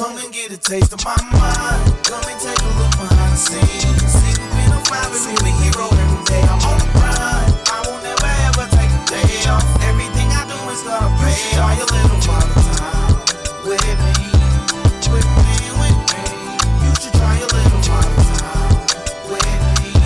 Come and get a taste of my mind. Come and take a look behind the scenes. See, we've been a five and we hero every day. I'm on the grind. I won't never ever take a day off. Everything I do is gonna pay off. Your little father time with me, with me, with me. You should try your little father time with me,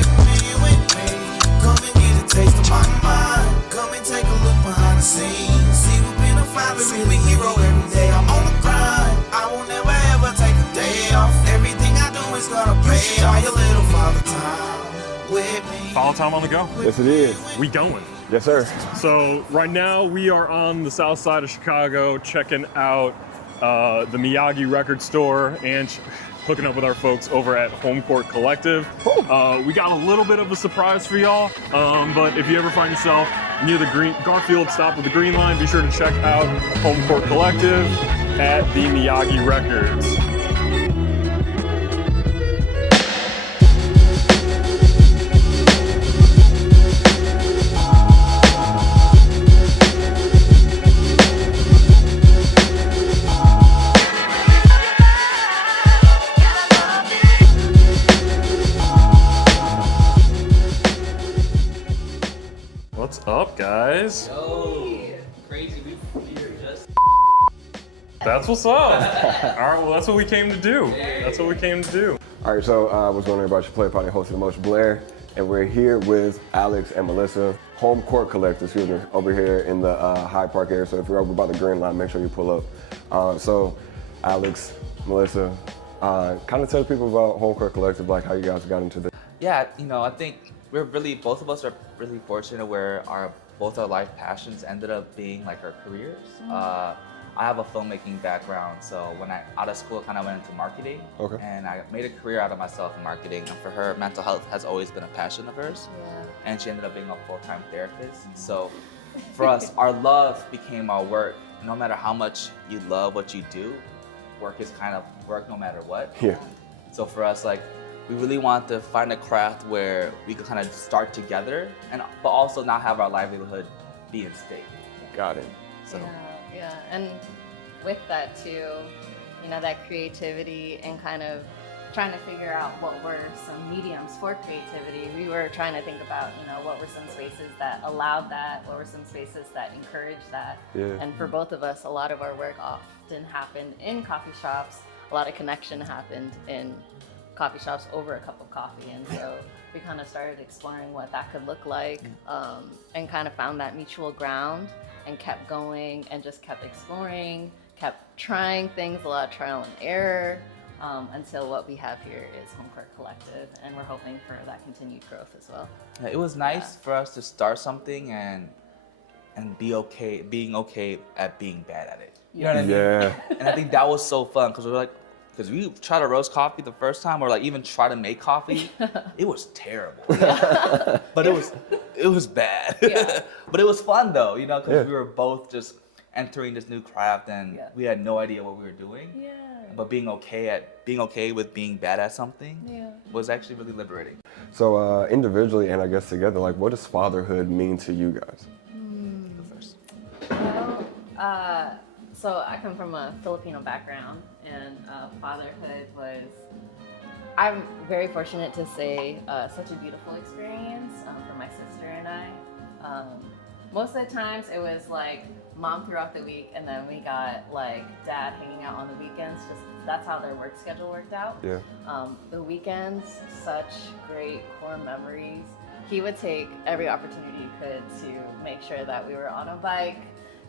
with me, with me. Come and get a taste of my mind. Come and take a look behind the scenes. See, we've been a five and we hero every day. I'm on the grind. I won't never ever take a day off. Everything I do is gonna pay off. Your little father time with me. Follow time on the go. Yes, it is. We going. Yes, sir. So right now we are on the south side of Chicago checking out the Miyagi Records store and hooking up with our folks over at Homecourt Collective. We got a little bit of a surprise for y'all, but if you ever find yourself near the Garfield stop of the Green Line, be sure to check out Homecourt Collective at the Miyagi Records. What's up, guys? Yo, crazy, we are just. That's what's up. All right, well, that's what we came to do. That's what we came to do. All right, so I was wondering about your play party hosted Miyagi Blair, and we're here with Alex and Melissa, Homecourt Collective, excuse me, over here in the Hyde Park area. So if you're over by the Green Line, make sure you pull up. So Alex, Melissa, kind of tell people about Homecourt Collective, like how you guys got into this. Yeah, I think both of us are really fortunate where both our life passions ended up being like our careers. I have a filmmaking background, so when I out of school, kind of went into marketing, and I made a career out of myself in marketing. And for her, mental health has always been a passion of hers, and she ended up being a full-time therapist. So for us, our love became our work. No matter how much you love what you do, work is kind of work no matter what. Yeah. So for us, like, we really want to find a craft where we could kind of start together, but also not have our livelihood be in stake. Got it. So. Yeah, and with that too, that creativity and kind of trying to figure out what were some mediums for creativity. We were trying to think about, what were some spaces that allowed that, what were some spaces that encouraged that. Yeah. And for both of us, a lot of our work often happened in coffee shops. A lot of connection happened in coffee shops over a cup of coffee, and so we kind of started exploring what that could look like, and kind of found that mutual ground and kept going and just kept exploring, kept trying things, a lot of trial and error, until what we have here is Homecourt Collective, and we're hoping for that continued growth as well. Yeah, it was nice for us to start something and being okay at being bad at it. You know what I mean? Yeah. And I think that was so fun because we tried to roast coffee the first time, or like even try to make coffee. It was terrible, but it was bad. Yeah. But it was fun though, because we were both just entering this new craft and we had no idea what we were doing. Yeah. But being okay with being bad at something was actually really liberating. So individually and I guess together, like what does fatherhood mean to you guys? Go first. Well, so I come from a Filipino background, and fatherhood was, I'm very fortunate to say, such a beautiful experience for my sister and I. Most of the times it was like mom throughout the week, and then we got like dad hanging out on the weekends. Just that's how their work schedule worked out. Yeah. The weekends, such great core memories. He would take every opportunity he could to make sure that we were on a bike,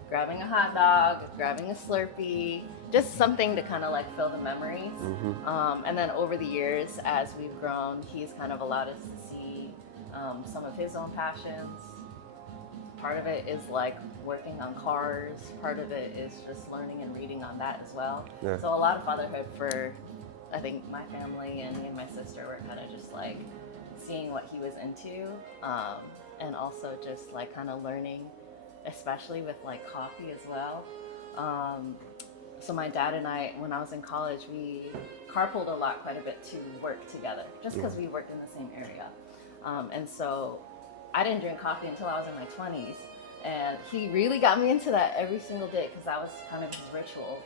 grabbing a hot dog, grabbing a Slurpee, just something to kind of like fill the memories. And then over the years, as we've grown, he's kind of allowed us to see some of his own passions. Part of it is like working on cars. Part of it is just learning and reading on that as well. Yeah. So a lot of fatherhood for, I think, my family and me and my sister were kind of just like seeing what he was into, and also just like kind of learning, especially with like coffee as well. So my dad and I, when I was in college, we carpooled a lot, quite a bit to work together, just because we worked in the same area. And so I didn't drink coffee until I was in my 20s. And he really got me into that every single day because that was kind of his ritual.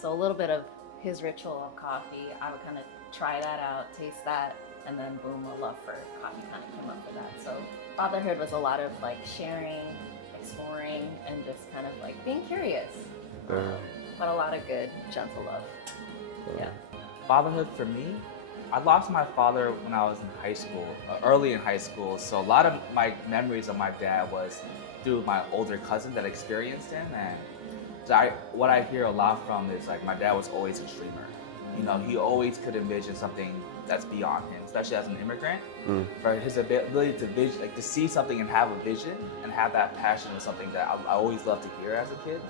So a little bit of his ritual of coffee, I would kind of try that out, taste that, and then boom, a love for coffee kind of came up with that. So fatherhood was a lot of like sharing, exploring, and just kind of like being curious. But a lot of good, gentle love. Yeah. Fatherhood for me, I lost my father when I was in high school, early in high school. So a lot of my memories of my dad was through my older cousin that experienced him. And so what I hear a lot from is like my dad was always a dreamer. You know, he always could envision something that's beyond him, especially as an immigrant. For his ability to vision, like to see something and have a vision and have that passion is something that I always loved to hear as a kid.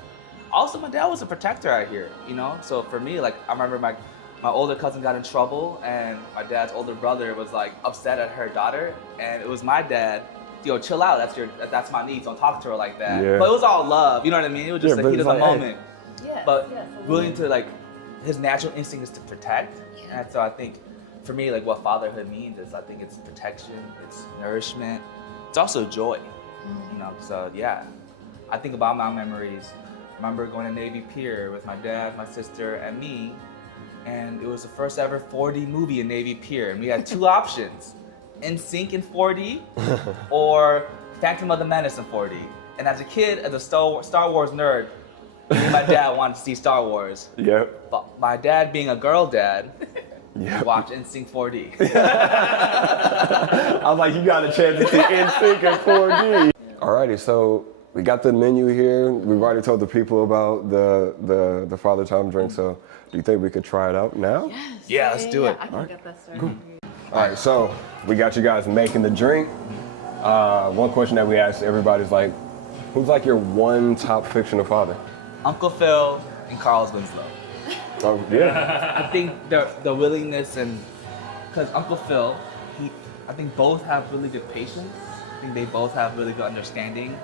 Also, my dad was a protector out here, you know? So for me, like I remember my older cousin got in trouble and my dad's older brother was like upset at her daughter, and it was my dad, yo, chill out, that's my niece, don't talk to her like that. But it was all love, you know what I mean? It was just the heat of the moment. But willing to like, his natural instinct is to protect. And so I think for me, like what fatherhood means is I think it's protection, it's nourishment, it's also joy, you know? So yeah, I think about my memories. I remember going to Navy Pier with my dad, my sister, and me, and it was the first ever 4D movie in Navy Pier, and we had two options, NSYNC in 4D or Phantom of the Menace in 4D. And as a kid, as a Star Wars nerd, me and my dad wanted to see Star Wars. But my dad being a girl dad, watched NSYNC 4D. I was like, you got a chance to see NSYNC in 4D. Alrighty, so we got the menu here. We've already told the people about the Father Time drink, so do you think we could try it out now? Yes. Yeah, let's do it. I can get that started. All right, so we got you guys making the drink. One question that we asked everybody is like, who's like your one top fictional father? Uncle Phil and Carl's Winslow. Oh, yeah. I think the willingness, and because Uncle Phil, I think both have really good patience. I think they both have really good understanding.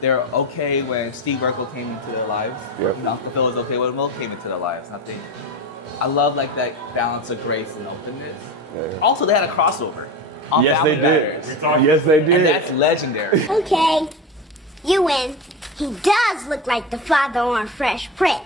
They're okay when Steve Urkel came into their lives. You know, Uncle Phil was okay when Will came into their lives. And I love like that balance of grace and openness. Also, they had a crossover. On Yes, they Family did. Matters. Yes, they did. And that's legendary. Okay, you win. He does look like the father on Fresh Prince.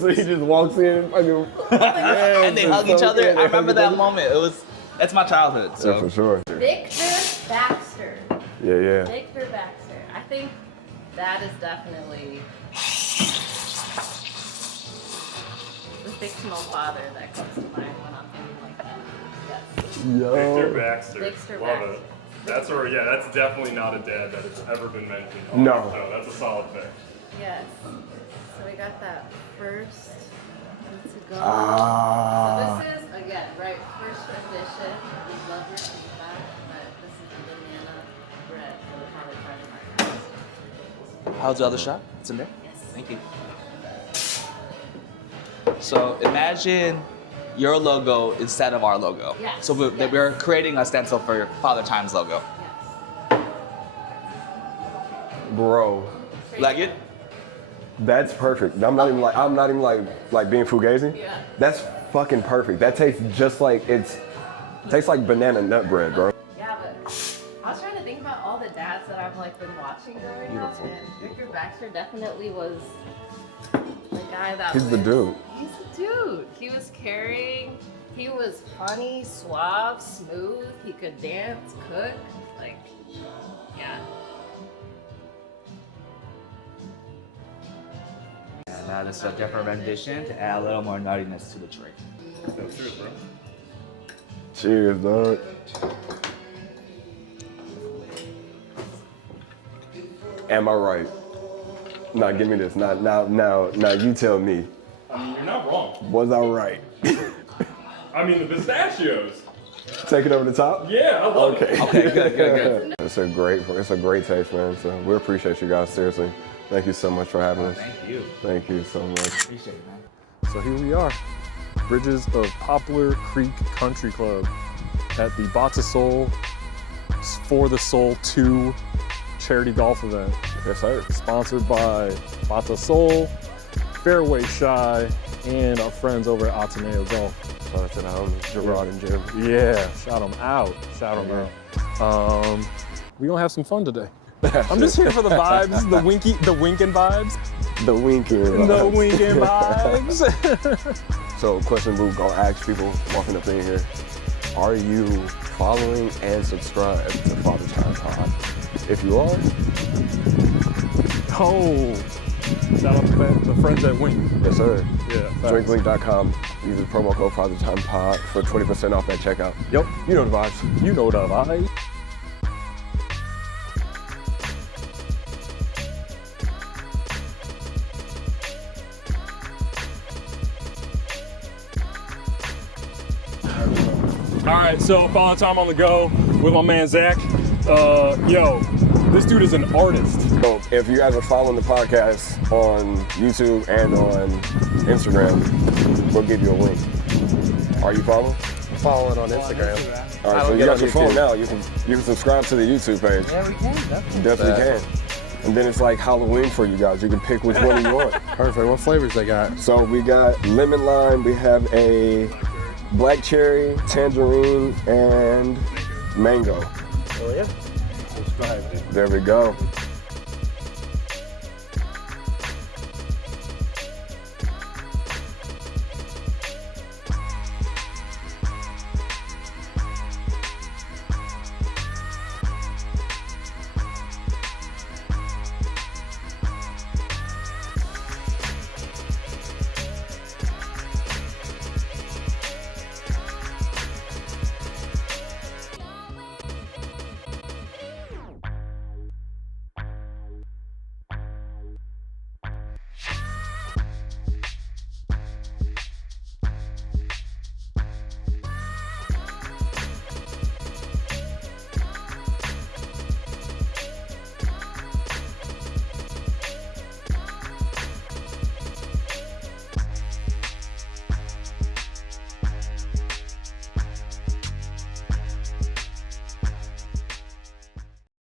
So he just walks in and fucking and they hug each other. I remember that moment. That's my childhood. So. Yeah, for sure. Victor Baxter. Yeah. Victor Baxter. I think that is definitely the fictional father that comes to mind when I'm thinking like that. Yes. Victor Baxter. Victor Love Baxter. it. That's that's definitely not a dad that has ever been mentioned. No. So that's a solid pick. Yes. So we got that first to go. Ah. So this is, again, right, first edition. We love your feedback, but this is the banana bread for the Father Time Markets. How's the other shot? It's in there? Yes. Thank you. So imagine your logo instead of our logo. Yes. So we're creating a stencil for your Father Time's logo. Yes. Bro, Like it? that's perfect. I'm not even like being fugazi. Yeah. That's fucking perfect. That tastes just like tastes like banana nut bread, bro. Yeah, but I was trying to think about all the dads that I've like been watching growing up, and Victor Baxter definitely was the guy that He's the dude. He's the dude. He was caring. He was funny, suave, smooth. He could dance, cook, like, yeah. And now this is a different rendition to add a little more nuttiness to the drink. Cheers, bro. Cheers, dog. Am I right? Nah, give me this. Now, you tell me. I mean, you're not wrong. Was I right? I mean, the pistachios. Take it over the top? Yeah, I love it. Okay. Okay, good. It's a great taste, man. So we appreciate you guys, seriously. Thank you so much for having us. Thank you. Thank you so much. Appreciate it, man. So here we are, Bridges of Poplar Creek Country Club at the Bata Soul for the Soul 2 charity golf event. Yes, sir. Sponsored by Bata Soul, Fairway Shy, and our friends over at Ateneo Golf. Shout out to the homies, Gerard and Jim. Yeah, shout them out. Shout them out. We gonna have some fun today. I'm just here for the vibes, the winking vibes. The winking. The winking vibes. So, question we're gonna ask people walking up in here: are you following and subscribed to Father Time Pod? If you are, Oh, shout out to the friends at Wink. yes, sir. Yeah, facts. Drinklink.com. Use the promo code Father Time Pod for 20% off at checkout. Yep, You know the vibes. you know the vibe. All right, so Father Time on the go with my man Zach. Yo, this dude is an artist. So if you guys are following the podcast on YouTube and on Instagram, we'll give you a link. Are you following? I'm following on Instagram. All right, I so don't you get got on your phone YouTube. now. You can subscribe to the YouTube page. Yeah, we can, definitely. Definitely can. And then it's like Halloween for you guys. You can pick which one you want. Perfect. What flavors they got? So we got lemon lime, we have a black cherry, tangerine, and mango. Oh yeah. There we go.